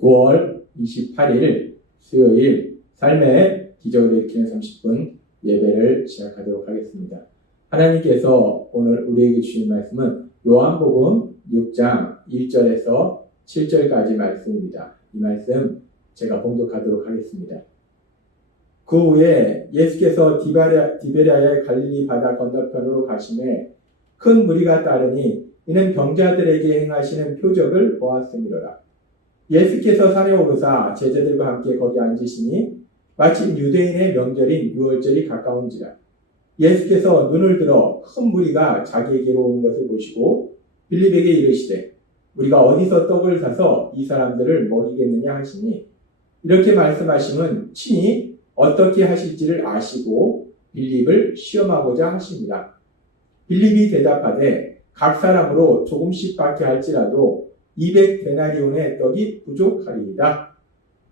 9월 28일 수요일 삶의 기적을 일으키는 30분 예배를 시작하도록 하겠습니다. 하나님께서 오늘 우리에게 주신 말씀은 요한복음 6장 1절에서 7절까지 말씀입니다. 이 말씀 제가 봉독하도록 하겠습니다. 그 후에 예수께서 디베랴의 갈릴리 바다 건너편으로 가시매 큰 무리가 따르니 이는 병자들에게 행하시는 표적을 보았음이로라. 예수께서 산에 오르사 제자들과 함께 거기 앉으시니 마침 유대인의 명절인 유월절이 가까운지라. 예수께서 눈을 들어 큰 무리가 자기에게로 오는 것을 보시고 빌립에게 이르시되 우리가 어디서 떡을 사서 이 사람들을 먹이겠느냐 하시니 이렇게 말씀하심은 친히 어떻게 하실지를 아시고 빌립을 시험하고자 하십니다. 빌립이 대답하되 각 사람으로 조금씩밖에 할지라도 200데나리온의 떡이 부족하리이다.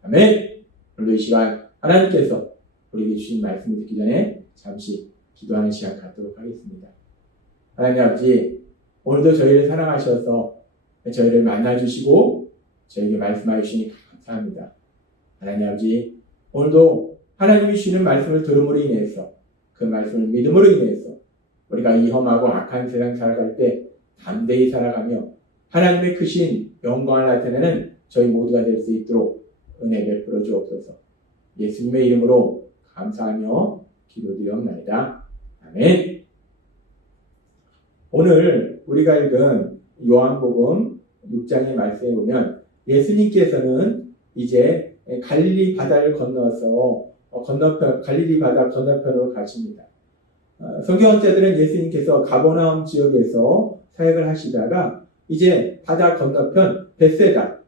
아멘. 오늘도 이 시간 하나님께서 우리에게 주신 말씀을 듣기 전에 잠시 기도하는 시간 갖도록 하겠습니다. 하나님 아버지, 오늘도 저희를 사랑하셔서 저희를 만나주시고 저에게 말씀하여 주시니 감사합니다. 하나님 아버지, 오늘도 하나님이 주시는 말씀을 들음으로 인해서 그 말씀을 믿음으로 인해서 우리가 이 험하고 악한 세상 살아갈 때 담대히 살아가며 하나님의 크신 영광을 나타내는 저희 모두가 될 수 있도록 은혜 베풀어 주옵소서. 예수님의 이름으로 감사하며 기도드리옵나이다. 아멘. 오늘 우리가 읽은 요한복음 6장의 말씀에 보면 예수님께서는 이제 갈릴리 바다를 건너서 갈릴리 바다 건너편으로 가십니다. 성경학자들은 예수님께서 가버나움 지역에서 사역을 하시다가 이제 바다 건너편 벳세다,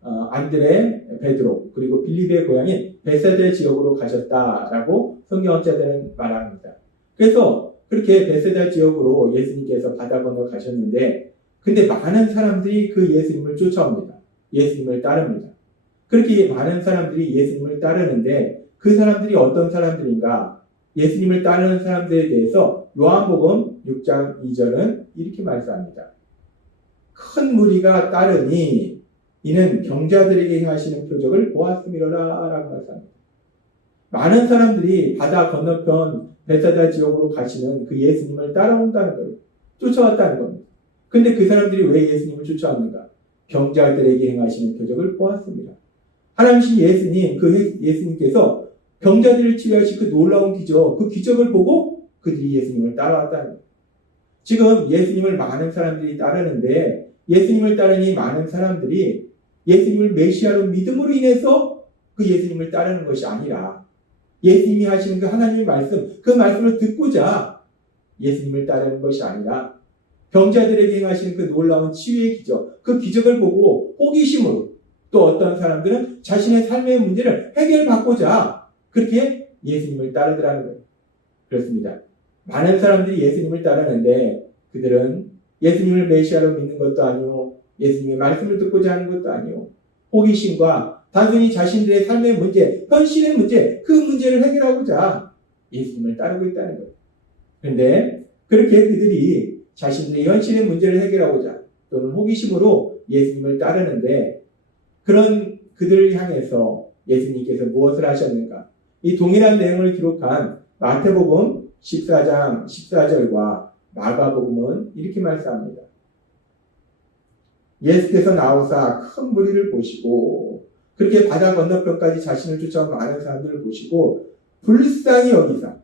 안드레, 베드로 그리고 빌립의 고향인 벳세다 지역으로 가셨다라고 성경학자들은 말합니다. 그래서 그렇게 벳세다 지역으로 예수님께서 바다 건너 가셨는데 근데 많은 사람들이 그 예수님을 쫓아옵니다. 예수님을 따릅니다. 그렇게 많은 사람들이 예수님을 따르는데 그 사람들이 어떤 사람들인가? 예수님을 따르는 사람들에 대해서 요한복음 6장 2절은 이렇게 말씀합니다. 큰 무리가 따르니 이는 병자들에게 행하시는 표적을 보았음이로라 라고 말씀합니다. 많은 사람들이 바다 건너편 벳사다 지역으로 가시는 그 예수님을 따라온다는 거예요. 쫓아왔다는 겁니다. 근데 그 사람들이 왜 예수님을 쫓아왔는가? 병자들에게 행하시는 표적을 보았습니다. 하나님이신 예수님, 그 예수님께서 병자들을 치유하신 그 놀라운 기적, 그 기적을 보고 그들이 예수님을 따라왔다는 거예요. 지금 예수님을 많은 사람들이 따르는데 예수님을 따르니 많은 사람들이 예수님을 메시아로 믿음으로 인해서 그 예수님을 따르는 것이 아니라 예수님이 하시는 그 하나님의 말씀, 그 말씀을 듣고자 예수님을 따르는 것이 아니라 병자들에게 행하시는 그 놀라운 치유의 기적, 그 기적을 보고 호기심으로 또 어떤 사람들은 자신의 삶의 문제를 해결받고자 그렇게 예수님을 따르더라는 거예요. 그렇습니다. 많은 사람들이 예수님을 따르는데 그들은 예수님을 메시아로 믿는 것도 아니고 예수님의 말씀을 듣고자 하는 것도 아니고 호기심과 단순히 자신들의 삶의 문제, 현실의 문제, 그 문제를 해결하고자 예수님을 따르고 있다는 거예요. 그런데 그렇게 그들이 자신들의 현실의 문제를 해결하고자 또는 호기심으로 예수님을 따르는데 그런 그들을 향해서 예수님께서 무엇을 하셨는가? 이 동일한 내용을 기록한 마태복음 14장 14절과 마가복음은 이렇게 말씀합니다. 예수께서 나오사 큰 무리를 보시고 그렇게 바다 건너편까지 자신을 쫓아온 많은 사람들을 보시고 불쌍히 여기사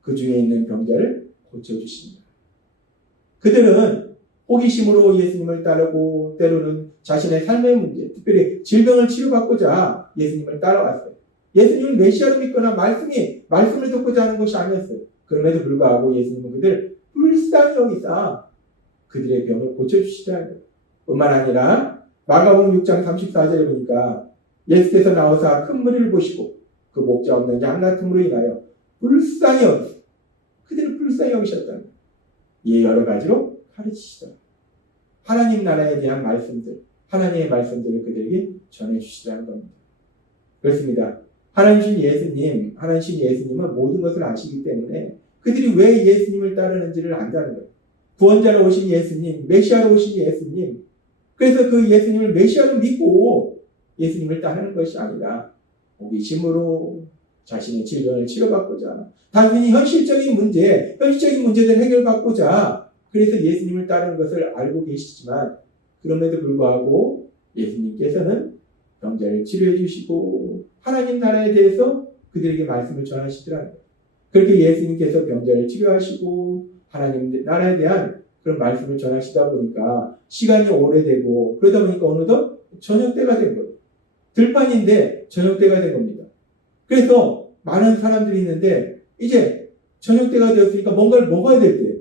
그 중에 있는 병자를 고쳐주십니다. 그들은 호기심으로 예수님을 따르고 때로는 자신의 삶의 문제, 특별히 질병을 치료받고자 예수님을 따라왔어요. 예수님을 메시아로 믿거나 말씀을 듣고자 하는 것이 아니었어요. 그럼에도 불구하고 예수님은 그들 불쌍히 여기사 그들의 병을 고쳐주시다는 거예요. 뿐만 아니라 마가복음 6장 34절에 보니까 예수께서 나오사 큰 무리를 보시고 그 목자 없는 양 같음으로 인하여 불쌍히 여기사 그들을 불쌍히 여기셨다는 거예요. 이 여러 가지로 가르치시더라. 하나님 나라에 대한 말씀들, 하나님의 말씀들을 그들에게 전해주시라는 겁니다. 그렇습니다. 하나님이신 예수님은 모든 것을 아시기 때문에 그들이 왜 예수님을 따르는지를 안다는 거예요. 구원자로 오신 예수님, 메시아로 오신 예수님. 그래서 그 예수님을 메시아로 믿고 예수님을 따르는 것이 아니라 호기심으로 자신의 질병을 치료받고자 단순히 현실적인 문제들 해결받고자 그래서 예수님을 따르는 것을 알고 계시지만 그럼에도 불구하고 예수님께서는 병자를 치료해 주시고 하나님 나라에 대해서 그들에게 말씀을 전하시더라는 거예요. 그렇게 예수님께서 병자를 치료하시고 하나님 나라에 대한 그런 말씀을 전하시다 보니까 시간이 오래되고 그러다 보니까 어느덧 저녁때가 된 거예요. 들판인데 저녁때가 된 겁니다. 그래서 많은 사람들이 있는데 이제 저녁때가 되었으니까 뭔가를 먹어야 될 때예요.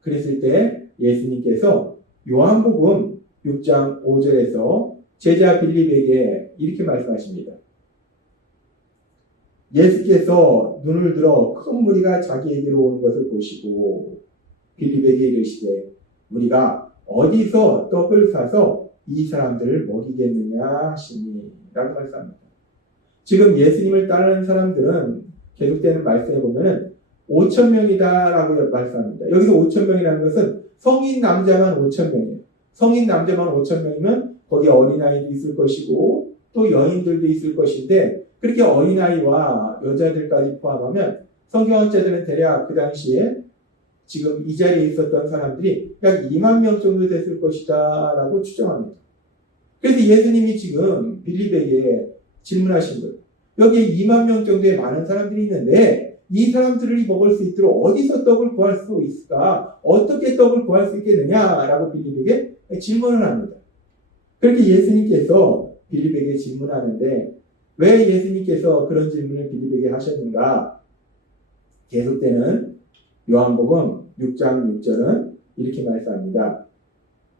그랬을 때 예수님께서 요한복음 6장 5절에서 제자 빌립에게 이렇게 말씀하십니다. 예수께서 눈을 들어 큰 무리가 자기에게로 오는 것을 보시고 빌립에게 이르시되 우리가 어디서 떡을 사서 이 사람들을 먹이겠느냐 하시니 라고 말씀합니다. 지금 예수님을 따르는 사람들은 계속되는 말씀에 보면은 5,000명이다 라고 말씀합니다. 여기서 5,000명이라는 것은 성인 남자만 5,000명이에요. 성인 남자만 5,000명이면 거기에 어린아이도 있을 것이고 또 여인들도 있을 것인데 그렇게 어린아이와 여자들까지 포함하면 성경학자들은 대략 그 당시에 지금 이 자리에 있었던 사람들이 약 2만 명 정도 됐을 것이다 라고 추정합니다. 그래서 예수님이 지금 빌립에게 질문하신 거예요. 여기에 2만 명 정도의 많은 사람들이 있는데 이 사람들을 먹을 수 있도록 어디서 떡을 구할 수 있을까? 어떻게 떡을 구할 수 있겠느냐라고 빌립에게 질문을 합니다. 그렇게 예수님께서 빌립에게 질문하는데 왜 예수님께서 그런 질문을 빌립에게 하셨는가? 계속되는 요한복음 6장 6절은 이렇게 말씀합니다.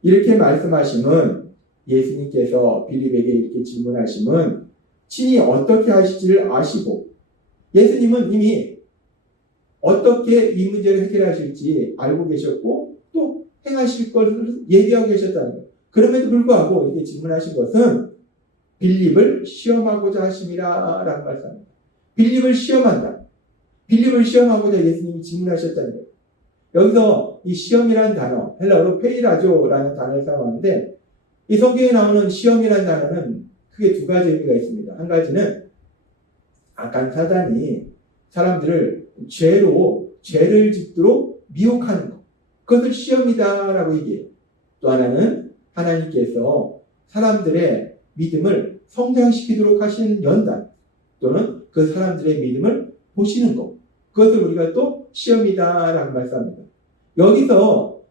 이렇게 말씀하심은 예수님께서 빌립에게 이렇게 질문하심은 친히 어떻게 하실지를 아시고 예수님은 이미 어떻게 이 문제를 해결하실지 알고 계셨고 또 행하실 것을 얘기하고 계셨다는 거예요. 그럼에도 불구하고 이렇게 질문하신 것은 빌립을 시험하고자 하심이라 라고 말씀합니다. 빌립을 시험한다. 빌립을 시험하고자 예수님이 질문하셨다는 거예요. 여기서 이 시험이라는 단어, 헬라어로 페이라조라는 단어를 사용하는데 이 성경에 나오는 시험이라는 단어는 크게 두 가지 의미가 있습니다. 한 가지는 악한 사단이 사람들을 죄를 짓도록 미혹하는 것. 그것을 시험이다라고 얘기해요. 또 하나는 하나님께서 사람들의 믿음을 성장시키도록 하시는 연단 또는 그 사람들의 믿음을 보시는 것. 그것을 우리가 또 시험이다라고 말씀합니다. 여기서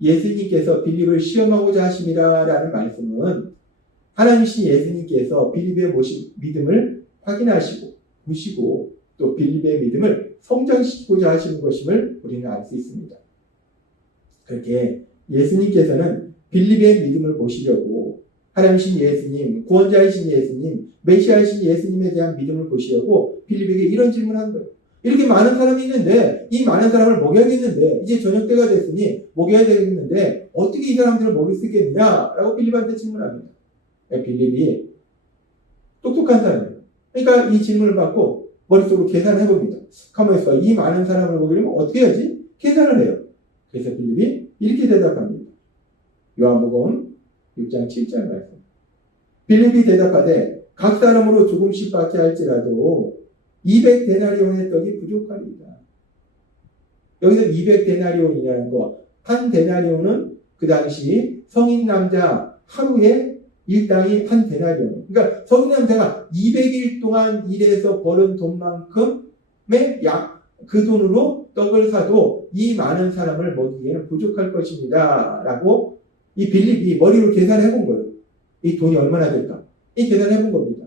예수님께서 빌립을 시험하고자 하심이라는 말씀은 하나님이신 예수님께서 빌립의 믿음을 확인하시고 보시고 또 빌립의 믿음을 성장시키고자 하시는 것임을 우리는 알 수 있습니다. 그렇게 예수님께서는 빌립의 믿음을 보시려고 하나님이신 예수님, 구원자이신 예수님, 메시아이신 예수님에 대한 믿음을 보시려고 빌립에게 이런 질문을 한 거예요. 이렇게 많은 사람이 있는데 이 많은 사람을 먹여야겠는데 이제 저녁때가 됐으니 먹여야 되겠는데 어떻게 이 사람들을 먹일 수 있겠느냐라고 빌립한테 질문합니다. 빌립이 똑똑한 사람이에요. 그러니까 이 질문을 받고 머릿속으로 계산을 해봅니다. 가만히 있어. 이 많은 사람을 먹이려면 어떻게 해야지? 계산을 해요. 그래서 빌립이 이렇게 대답합니다. 요한복음 6장 7절 말씀. 빌립이 대답하되 각 사람으로 조금씩 받게 할지라도 200데나리온의 떡이 부족하리이다. 여기서 200데나리온이라는 거, 한 데나리온은 그 당시 성인 남자 하루에 일당이 한 데나리온. 그러니까 성인 남자가 200일 동안 일해서 버는 돈만큼의 약 그 돈으로 떡을 사도 이 많은 사람을 먹이기에는 부족할 것입니다. 라고 이 빌립이 머리로 계산해 본 거예요. 이 돈이 얼마나 될까? 이 계산해 본 겁니다.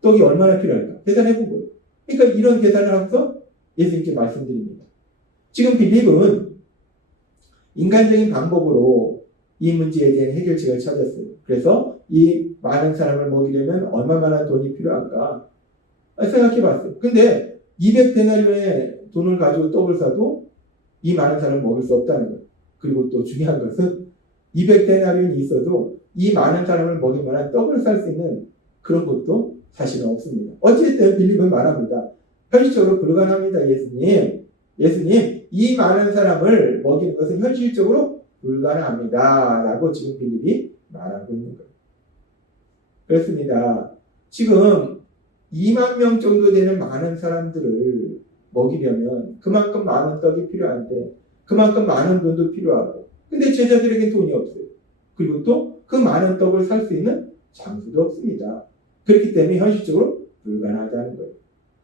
떡이 얼마나 필요할까? 계산해 본 거예요. 그러니까 이런 계산을 하면서 예수님께 말씀드립니다. 지금 빌립은 인간적인 방법으로 이 문제에 대한 해결책을 찾았어요. 그래서 이 많은 사람을 먹이려면 얼마나 돈이 필요할까 생각해 봤어요. 근데 200데나리온의 돈을 가지고 떡을 사도 이 많은 사람을 먹일 수 없다는 거예요. 그리고 또 중요한 것은 200데나리온이 있어도 이 많은 사람을 먹일 만한 떡을 살 수 있는 그런 것도 사실은 없습니다. 어쨌든 빌립은 말합니다. 현실적으로 불가능합니다. 예수님 이 많은 사람을 먹이는 것은 현실적으로 불가능합니다. 라고 지금 빌립이 말하고 있는 거예요. 그렇습니다. 지금 2만 명 정도 되는 많은 사람들을 먹이려면 그만큼 많은 떡이 필요한데 그만큼 많은 돈도 필요하고 근데 제자들에게 돈이 없어요. 그리고 또 그 많은 떡을 살 수 있는 장소도 없습니다. 그렇기 때문에 현실적으로 불가능하다는 거예요.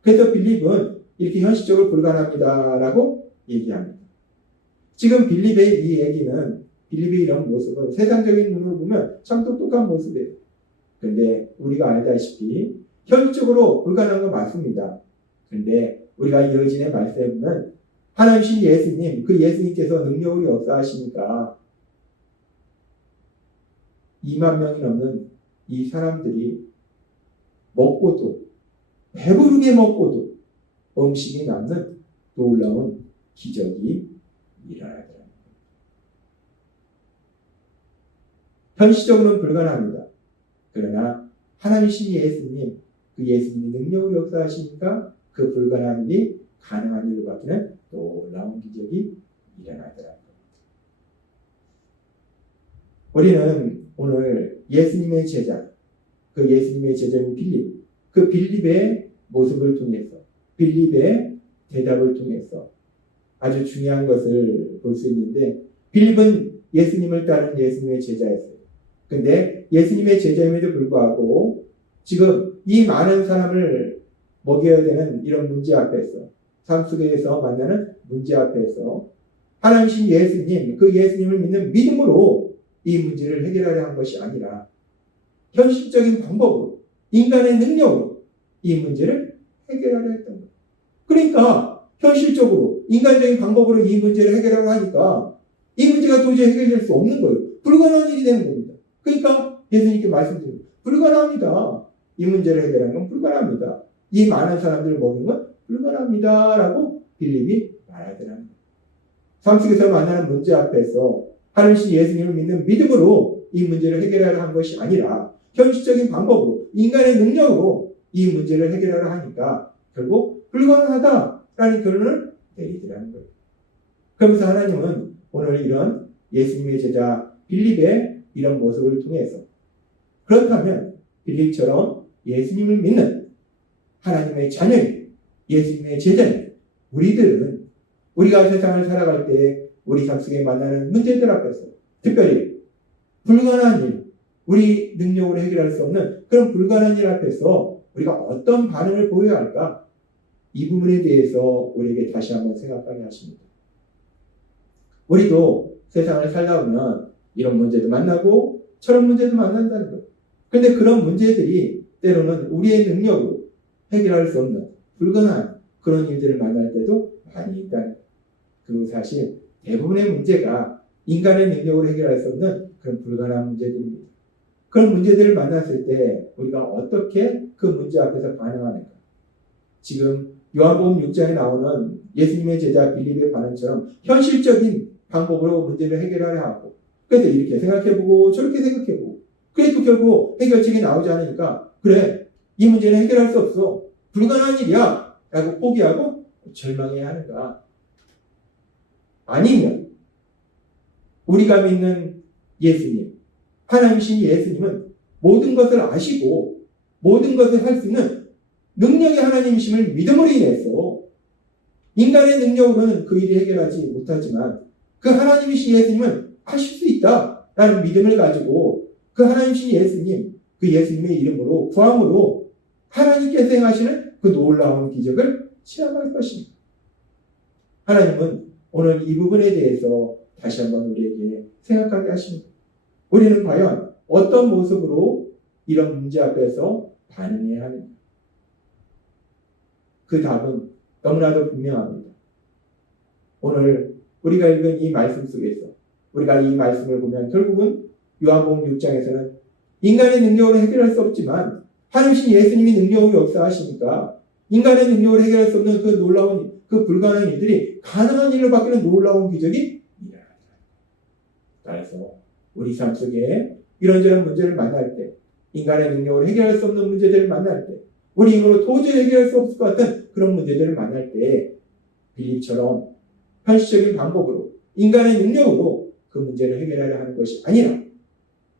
그래서 빌립은 이렇게 현실적으로 불가능합니다라고 얘기합니다. 지금 빌립의 이 얘기는 빌립의 이런 모습은 세상적인 눈으로 보면 참 똑똑한 모습이에요. 근데 우리가 알다시피 현실적으로 불가능한 건 맞습니다. 근데 우리가 이어진의 말씀에 보면 하나님신 예수님, 그 예수님께서 능력을 역사하시니까 2만 명이 넘는 이 사람들이 먹고도 배부르게 먹고도 음식이 남는 놀라운 기적이 일어나더랍니다. 현실적으로는 불가능합니다. 그러나 하나님이신 예수님, 그 예수님이 능력을 역사하시니까 그 불가능한 일이 가능한 일로 바뀌는 놀라운 기적이 일어나더랍니다. 우리는 오늘 예수님의 제자, 그 예수님의 제자인 빌립, 그 빌립의 모습을 통해서, 빌립의 대답을 통해서 아주 중요한 것을 볼 수 있는데, 빌립은 예수님을 따른 예수님의 제자였어요. 근데 예수님의 제자임에도 불구하고 지금 이 많은 사람을 먹여야 되는 이런 문제 앞에서, 삶 속에서 만나는 문제 앞에서 하나님이신 예수님, 그 예수님을 믿는 믿음으로 이 문제를 해결하려 한 것이 아니라 현실적인 방법으로, 인간의 능력으로 이 문제를 해결하려 했던 거예요. 그러니까 현실적으로 인간적인 방법으로 이 문제를 해결하려 하니까 이 문제가 도저히 해결될 수 없는 거예요. 불가능한 일이 되는 겁니다. 그러니까 예수님께 말씀드립니다. 불가능합니다. 이 문제를 해결하는 건 불가능합니다. 이 많은 사람들을 먹이는 건 불가능합니다. 라고 빌립이 말하더랍니다. 삶 속에서 만나는 문제 앞에서 하나님이신 예수님을 믿는 믿음으로 이 문제를 해결하려 한 것이 아니라 현실적인 방법으로, 인간의 능력으로 이 문제를 해결하려 하니까 결국 불가능하다라는 결론을 내리더라는 거예요. 그러면서 하나님은 오늘 이런 예수님의 제자 빌립의 이런 모습을 통해서 그렇다면 빌립처럼 예수님을 믿는 하나님의 자녀인 예수님의 제자인 우리들은 우리가 세상을 살아갈 때 우리 삶 속에 만나는 문제들 앞에서 특별히 불가능한 일, 우리 능력으로 해결할 수 없는 그런 불가능한 일 앞에서 우리가 어떤 반응을 보여야 할까? 이 부분에 대해서 우리에게 다시 한번 생각하게 하십니다. 우리도 세상을 살다 보면 이런 문제도 만나고 저런 문제도 만난다는 거예요. 그런데 그런 문제들이 때로는 우리의 능력으로 해결할 수 없는 불가능한 그런 일들을 만날 때도 많이 있다는 거예요. 그리고 사실 대부분의 문제가 인간의 능력으로 해결할 수 없는 그런 불가능한 문제들입니다. 그런 문제들을 만났을 때 우리가 어떻게 그 문제 앞에서 반응하는가? 지금 요한복음 6장에 나오는 예수님의 제자 빌립의 반응처럼 현실적인 방법으로 문제를 해결하려 하고 그래서 이렇게 생각해보고 저렇게 생각해보고 그래도 결국 해결책이 나오지 않으니까 그래 이 문제는 해결할 수 없어 불가능한 일이야 라고 포기하고 절망해야 하는가? 아니면 우리가 믿는 예수님, 하나님이신 예수님은 모든 것을 아시고 모든 것을 할 수 있는 능력의 하나님이심을 믿음으로 인해서 인간의 능력으로는 그 일을 해결하지 못하지만 그 하나님이신 예수님은 하실 수 있다라는 믿음을 가지고 그 하나님이신 예수님, 그 예수님의 이름으로 구함으로 하나님께서 행하시는 그 놀라운 기적을 체험할 것입니다. 하나님은 오늘 이 부분에 대해서 다시 한번 우리에게 생각하게 하십니다. 우리는 과연 어떤 모습으로 이런 문제 앞에서 반응해야 하는가? 그 답은 너무나도 분명합니다. 오늘 우리가 읽은 이 말씀 속에서 우리가 이 말씀을 보면 결국은 요한복음 6장에서는 인간의 능력으로 해결할 수 없지만 하나님이신 예수님이 능력으로 역사하시니까 인간의 능력으로 해결할 수 없는 그 놀라운 그 불가능한 일들이 가능한 일로 바뀌는 놀라운 기적이 일어납니다. 따라서 우리 삶 속에 이런저런 문제를 만날 때 인간의 능력으로 해결할 수 없는 문제들을 만날 때 우리 힘으로 도저히 해결할 수 없을 것 같은 그런 문제들을 만날 때 빌립처럼 현실적인 방법으로 인간의 능력으로 그 문제를 해결하려 하는 것이 아니라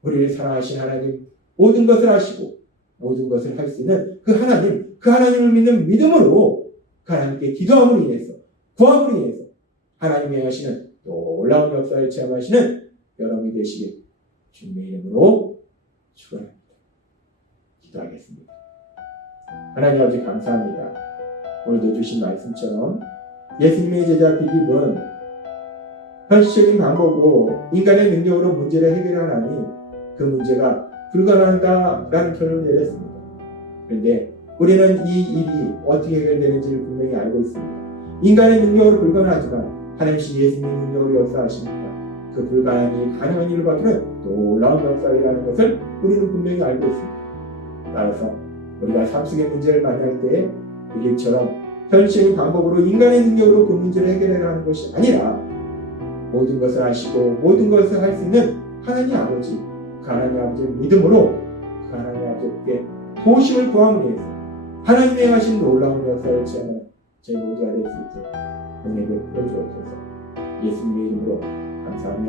우리를 사랑하신 하나님 모든 것을 아시고 모든 것을 할 수 있는 그 하나님, 그 하나님을 믿는 믿음으로 그 하나님께 기도함으로 인해서, 구함으로 인해서 하나님이 하시는 놀라운 역사를 체험하시는 여러분이 되시길 주님의 이름으로 축원합니다. 기도하겠습니다. 하나님 아버지 감사합니다. 오늘도 주신 말씀처럼 예수님의 제자 빌립은 현실적인 방법으로 인간의 능력으로 문제를 해결하라니 그 문제가 불가능하다라는 결론을 내렸습니다. 그런데 우리는 이 일이 어떻게 해결되는지를 분명히 알고 있습니다. 인간의 능력으로 불가능하지만 하나님신 예수님의 능력으로 역사하십니다. 그 불가능이 가능한 일을 바꾸는 놀라운 역사이라는 것을 우리는 분명히 알고 있습니다. 따라서 우리가 삶 속의 문제를 만날 때 빌립처럼 현실적인 방법으로 인간의 능력으로 그 문제를 해결해야 하는 것이 아니라 모든 것을 아시고 모든 것을 할 수 있는 하나님 아버지, 그 하나님 아버지의 믿음으로 그 하나님 아버지께 도우심을 구함으로 해서 하나님의 하신 놀라운 역사를 체험하는 저희 모두가 될 수 있도록 은혜 베풀어 주옵소서. 예수님의 이름으로 감사하며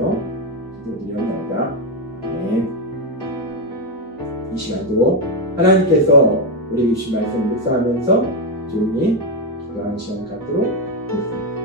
기도드리옵나이다. 아멘. 이 시간도 하나님께서 우리에게 주신 말씀을 묵상하면서 조용히 기도하는 시간 갖도록 하겠습니다.